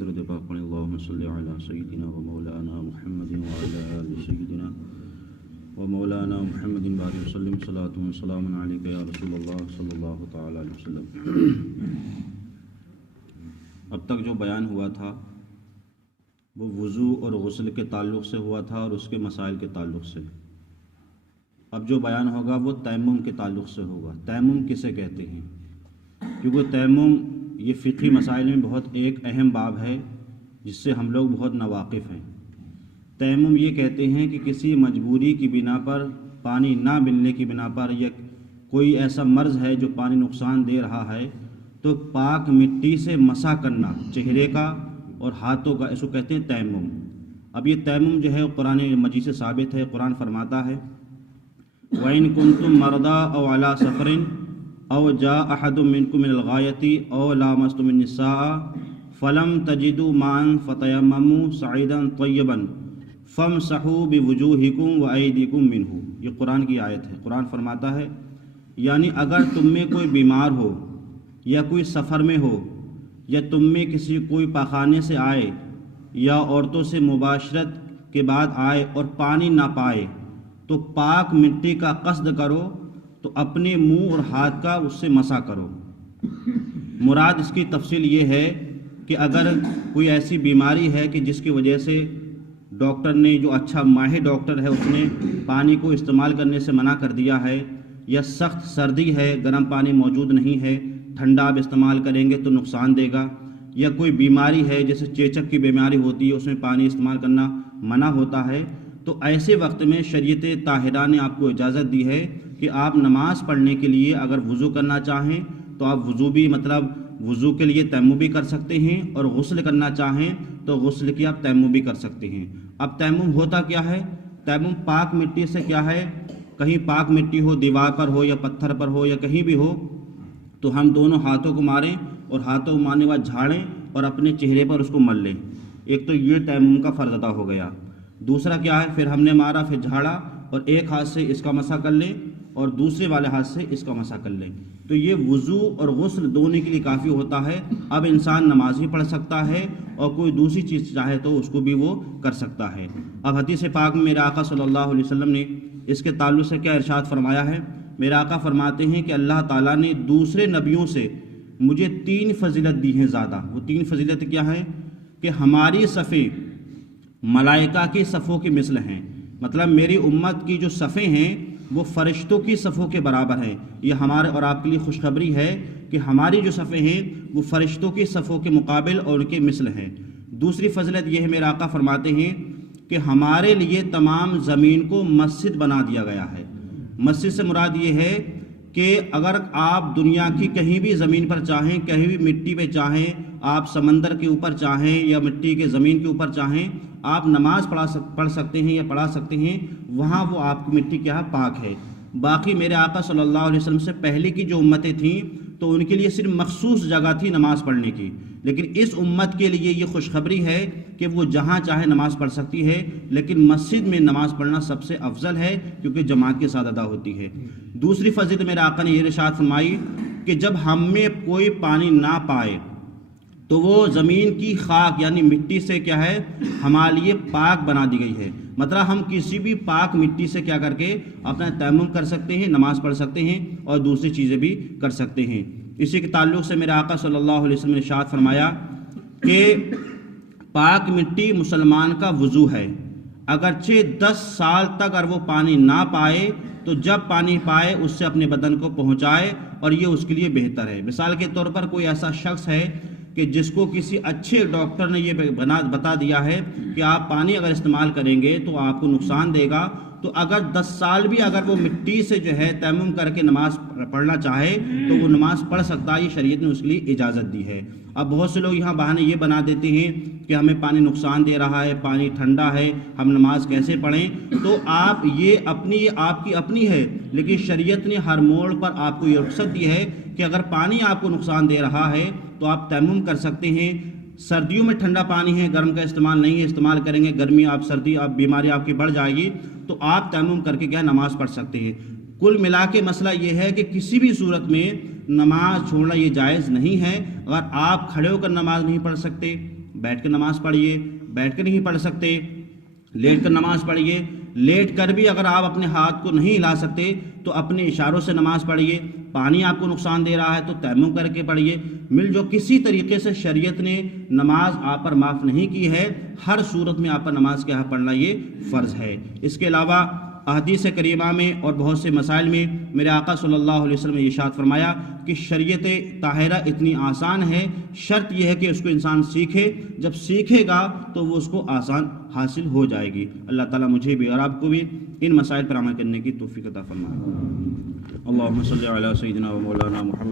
درود پاک پڑھیں اللہم صلی علی سیدنا و مولانا محمد وعلی آل سیدنا و مولانا محمد بارک وسلم صلاۃ و سلام علیک یا رسول اللہ صلی اللہ تعالی علیہ وسلم۔ اب تک جو بیان ہوا تھا وہ وضو اور غسل کے تعلق سے ہوا تھا اور اس کے مسائل کے تعلق سے۔ اب جو بیان ہوگا وہ تیمم کے تعلق سے ہوگا۔ تیمم کسے کہتے ہیں؟ کیونکہ تیمم یہ فقہی مسائل میں بہت ایک اہم باب ہے جس سے ہم لوگ بہت ناواقف ہیں۔ تیمم یہ کہتے ہیں کہ کسی مجبوری کی بنا پر، پانی نہ ملنے کی بنا پر، یا کوئی ایسا مرض ہے جو پانی نقصان دے رہا ہے تو پاک مٹی سے مسح کرنا چہرے کا اور ہاتھوں کا، اس کو کہتے ہیں تیمم۔ اب یہ تیمم جو ہے قرآن مجید سے ثابت ہے۔ قرآن فرماتا ہے وَإِن كُنتُم مَّرْضَىٰ أَوْ عَلَىٰ سَفَرٍ أَوْ جَاءَ أَحَدٌ مِّنكُم مِّنَ الْغَائِطِ أَوْ لَامَسْتُمُ النِّسَاءَ فَلَمْ تَجِدُوا مَاءً فَتَيَمَّمُوا صَعِيدًا طَيِّبًا فَامْسَحُوا بِوُجُوهِكُمْ وَأَيْدِيكُمْ مِنْهُ۔ یہ قرآن کی آیت ہے۔ قرآن فرماتا ہے یعنی اگر تم میں کوئی بیمار ہو یا کوئی سفر میں ہو یا تم میں کوئی پاخانے سے آئے یا عورتوں سے مباشرت کے بعد آئے اور پانی نہ پائے تو پاک مٹی کا قصد کرو تو اپنے منہ اور ہاتھ کا اس سے مسح کرو۔ مراد اس کی تفصیل یہ ہے کہ اگر کوئی ایسی بیماری ہے کہ جس کی وجہ سے ڈاکٹر نے، جو اچھا ماہر ڈاکٹر ہے، اس نے پانی کو استعمال کرنے سے منع کر دیا ہے، یا سخت سردی ہے، گرم پانی موجود نہیں ہے، ٹھنڈا آپ استعمال کریں گے تو نقصان دے گا، یا کوئی بیماری ہے جیسے چیچک کی بیماری ہوتی ہے، اس میں پانی استعمال کرنا منع ہوتا ہے، تو ایسے وقت میں شریعت طاہرہ نے آپ کو اجازت دی ہے کہ آپ نماز پڑھنے کے لیے اگر وضو کرنا چاہیں تو آپ وضو بھی، مطلب وضو کے لیے تیمم بھی کر سکتے ہیں، اور غسل کرنا چاہیں تو غسل کی آپ تیمم بھی کر سکتے ہیں۔ اب تیمم ہوتا کیا ہے؟ تیمم پاک مٹی سے کیا ہے، کہیں پاک مٹی ہو، دیوار پر ہو یا پتھر پر ہو یا کہیں بھی ہو، تو ہم دونوں ہاتھوں کو ماریں اور ہاتھوں کو مارنے کے بعد جھاڑیں اور اپنے چہرے پر اس کو مل لیں۔ ایک تو یہ تیمم کا فرض ادا ہو گیا۔ دوسرا کیا ہے، پھر ہم نے مارا، پھر جھاڑا، اور ایک ہاتھ سے اس کا مسح کر لیں اور دوسرے والے ہاتھ سے اس کا مسح کر لیں، تو یہ وضو اور غسل دونوں کے لیے کافی ہوتا ہے۔ اب انسان نماز بھی پڑھ سکتا ہے اور کوئی دوسری چیز چاہے تو اس کو بھی وہ کر سکتا ہے۔ اب حدیث پاک میں میرے آقا صلی اللہ علیہ وسلم نے اس کے تعلق سے کیا ارشاد فرمایا ہے؟ میرے آقا فرماتے ہیں کہ اللہ تعالیٰ نے دوسرے نبیوں سے مجھے 3 فضیلت دی ہیں زیادہ۔ وہ 3 فضیلت کیا ہیں؟ کہ ہماری صفیں ملائکہ کی صفوں کی مثل ہیں، مطلب میری امت کی جو صفیں ہیں وہ فرشتوں کی صفوں کے برابر ہیں۔ یہ ہمارے اور آپ کے لیے خوشخبری ہے کہ ہماری جو صفیں ہیں وہ فرشتوں کی صفوں کے مقابل اور ان کے مثل ہیں۔ دوسری فضیلت یہ ہے، میرے آقا فرماتے ہیں کہ ہمارے لیے تمام زمین کو مسجد بنا دیا گیا ہے۔ مسجد سے مراد یہ ہے کہ اگر آپ دنیا کی کہیں بھی زمین پر چاہیں، کہیں بھی مٹی پہ چاہیں، آپ سمندر کے اوپر چاہیں یا مٹی کے زمین کے اوپر چاہیں، آپ نماز پڑھ سکتے ہیں یا پڑھا سکتے ہیں، وہاں وہ آپ کی مٹی کیا پاک ہے۔ باقی میرے آقا صلی اللہ علیہ وسلم سے پہلے کی جو امتیں تھیں تو ان کے لیے صرف مخصوص جگہ تھی نماز پڑھنے کی، لیکن اس امت کے لیے یہ خوشخبری ہے کہ وہ جہاں چاہے نماز پڑھ سکتی ہے، لیکن مسجد میں نماز پڑھنا سب سے افضل ہے کیونکہ جماعت کے ساتھ ادا ہوتی ہے۔ دوسری فضیلت میرے آقا نے یہ ارشاد فرمائی کہ جب ہم میں کوئی پانی نہ پائے تو وہ زمین کی خاک یعنی مٹی سے کیا ہے، ہمارے لیے پاک بنا دی گئی ہے۔ مطلب ہم کسی بھی پاک مٹی سے کیا کر کے اپنا تیمم کر سکتے ہیں، نماز پڑھ سکتے ہیں اور دوسری چیزیں بھی کر سکتے ہیں۔ اسی کے تعلق سے میرے آقا صلی اللہ علیہ وسلم نے ارشاد فرمایا کہ پاک مٹی مسلمان کا وضو ہے، اگرچہ 10 سال تک اگر وہ پانی نہ پائے تو جب پانی پائے اس سے اپنے بدن کو پہنچائے، اور یہ اس کے لیے بہتر ہے۔ مثال کے طور پر کوئی ایسا شخص ہے کہ جس کو کسی اچھے ڈاکٹر نے یہ بتا دیا ہے کہ آپ پانی اگر استعمال کریں گے تو آپ کو نقصان دے گا، تو اگر 10 سال بھی اگر وہ مٹی سے جو ہے تیمم کر کے نماز پڑھنا چاہے تو وہ نماز پڑھ سکتا ہے۔ یہ شریعت نے اس کے لیے اجازت دی ہے۔ اب بہت سے لوگ یہاں بہانے یہ بنا دیتے ہیں کہ ہمیں پانی نقصان دے رہا ہے، پانی ٹھنڈا ہے، ہم نماز کیسے پڑھیں؟ تو آپ یہ آپ کی اپنی ہے، لیکن شریعت نے ہر موڑ پر آپ کو یہ رخصت دی ہے کہ اگر پانی آپ کو نقصان دے رہا ہے تو آپ تیمم کر سکتے ہیں۔ سردیوں میں ٹھنڈا پانی ہے، گرم کا استعمال نہیں ہے، استعمال کریں گے گرمی سردی بیماری آپ کی بڑھ جائے گی، تو آپ تیمم کر کے کیا نماز پڑھ سکتے ہیں۔ کل ملا کے مسئلہ یہ ہے کہ کسی بھی صورت میں نماز چھوڑنا یہ جائز نہیں ہے۔ اگر آپ کھڑے ہو کر نماز نہیں پڑھ سکتے، بیٹھ کر نماز پڑھیے، بیٹھ کر نہیں پڑھ سکتے لیٹ کر نماز پڑھیے، لیٹ کر بھی اگر آپ اپنے ہاتھ کو نہیں ہلا سکتے تو اپنے اشاروں سے نماز پڑھیے، پانی آپ کو نقصان دے رہا ہے تو تیمم کر کے پڑھیے، مل جو کسی طریقے سے شریعت نے نماز آپ پر معاف نہیں کی ہے، ہر صورت میں آپ پر نماز کیا پڑھنا یہ فرض ہے۔ اس کے علاوہ احادیث کریمہ میں اور بہت سے مسائل میں میرے آقا صلی اللہ علیہ وسلم نے ارشاد فرمایا کہ شریعت طاہرہ اتنی آسان ہے، شرط یہ ہے کہ اس کو انسان سیکھے، جب سیکھے گا تو وہ اس کو آسان حاصل ہو جائے گی۔ اللہ تعالیٰ مجھے بھی اور آپ کو بھی ان مسائل پر عمل کرنے کی توفیق عطا فرمائے۔ اللہم صلی علی سیدنا و مولانا محمد۔